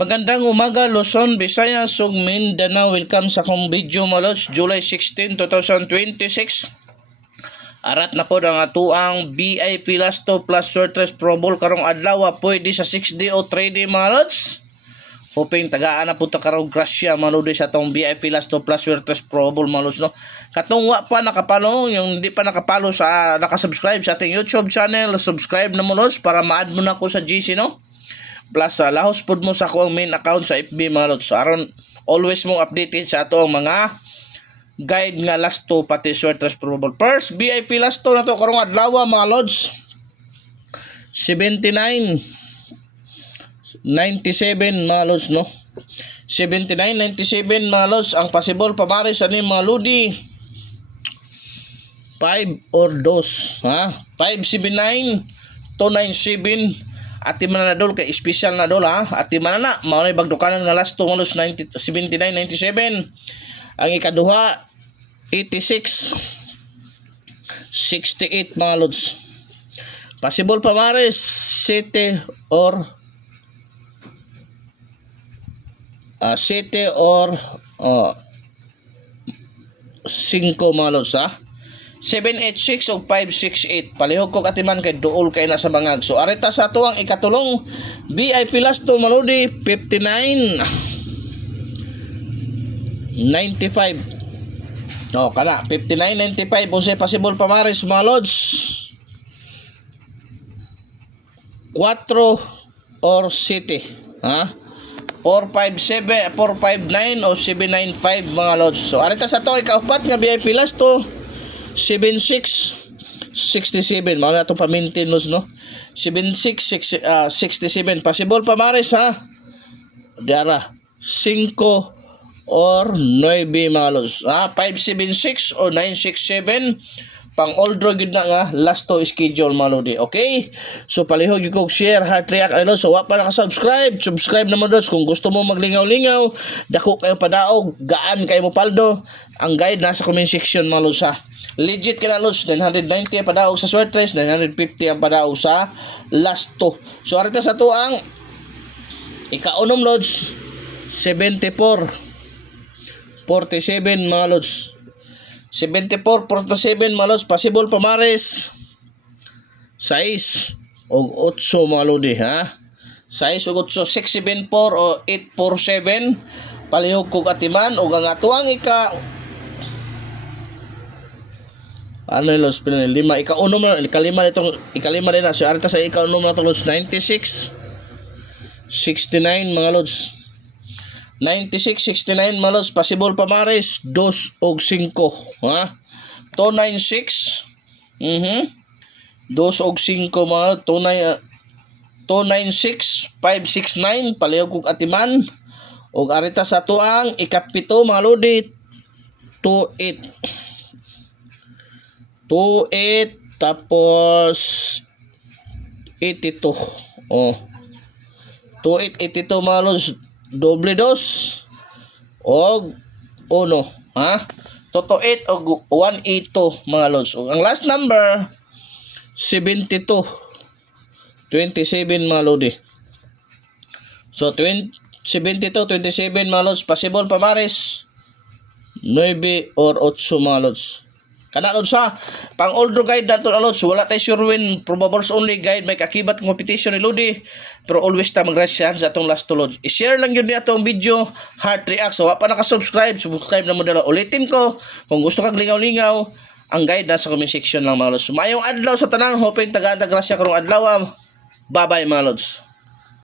Magandang umaga Luzon, Visayas, ug Mindanao. Welcome sa akong video mga lods. July 16, 2026. Arat na po ang atuang VIP Lasto plus Swertres Pro Bowl karong adlaw. Pwede sa 6D o 3D mga lods. Hoping tagaan na po ta karong grasya mga lods sa atong VIP Lasto plus Swertres Pro Bowl mga lods, no? Katungwa pa nakapalo, yung hindi pa nakapalo sa nakasubscribe sa ating YouTube channel, subscribe na mga lods para ma-add mo na ko sa GC, no? Plus lahos pod mo sa akong main account sa FB mga lods. Aron always mong updated sa ato ang mga guide nga lasto pati Swertres Pro Bowl. First VIP lasto na to karong adlaw mga lods. 79.97 mga lods, no? 79.97 mga lods. Ang possible pamaris ani mga lodi 5 or 2, ha? 579 297. Ati mananadol kay special na dol, ha. Ati manana mao nay bagdukanan nga last 2 79.97. Ang ikaduha 86 68 mga lods. Possible pamares 7 or 5 mga lods, ha. 786 o 568. Palihog ko katiman kay duol kay nasa bangag. So arita sa ato ang ikatulong VIP lasto maludi 59.95. No, kana 59.95 o possible pamares mga lods. 4 or 7, ha? 459 o 795 mga lods. So arita sa ato ikaupat nga VIP lasto 7667. Mao na itong pamintin lods, no? 67 possible pamares, ha? Diara 5 or 9 mga lods, ha? 576 or 967 pang old drug na nga last to schedule mga lodi. Okay, so palihog yung kong share, heart react, ano. So wala pa nakasubscribe, subscribe naman lods. Kung gusto mo maglingaw-lingaw, dako kayo padaog, gaan kayo mo paldo. Ang guide nasa comment section mga lods, ha. Legit ka na lods. 990 ang padaog sa Swertres, 950 ang padaog sa last to. So arita sa to ang ikaunom lods 74 47 mga lods. 74-47 mga lods. Possible pamares 6 o 8 mga lodi, ha. 6 o 8, 674 o 847. Palihog kog atiman o ang atuang ano lods pinali 5 ikaunom na ikalima nitong ikalima din na. So arita sa ikaunom na to lods 96 69 mga lods. 96-69 mga lods. Possible pamares 2 og 5, ha. 296 2 og 5 mga 296 569. Palihog kog atiman og arita sa tuang ikapito mga lodi 28 tapos 82. Oh. 2882 mga lods. Doble 2 og 1, ha. Toto 8 og 182 mga lods. Ang last number 72 27 mga lodi. So 72 27 mga lods. Possible pamares 9 or 8 mga lods. Kana lods, ha. Pang older guide dato lods. Wala tay sure win, probables only guide. May kakibat competition ni lodi. Pero always ta magrasyahan sa atong last to lods. I-share lang yun niya atong video, heart react. So wa pa nakasubscribe, subscribe na mo dala. Ulitin ko, kung gusto kag lingaw-lingaw, ang guide nasa comment section lang mga lods. Mayong adlaw sa tanan. Hoping tagaan ta grasya karong adlaw. Bye bye mga lods.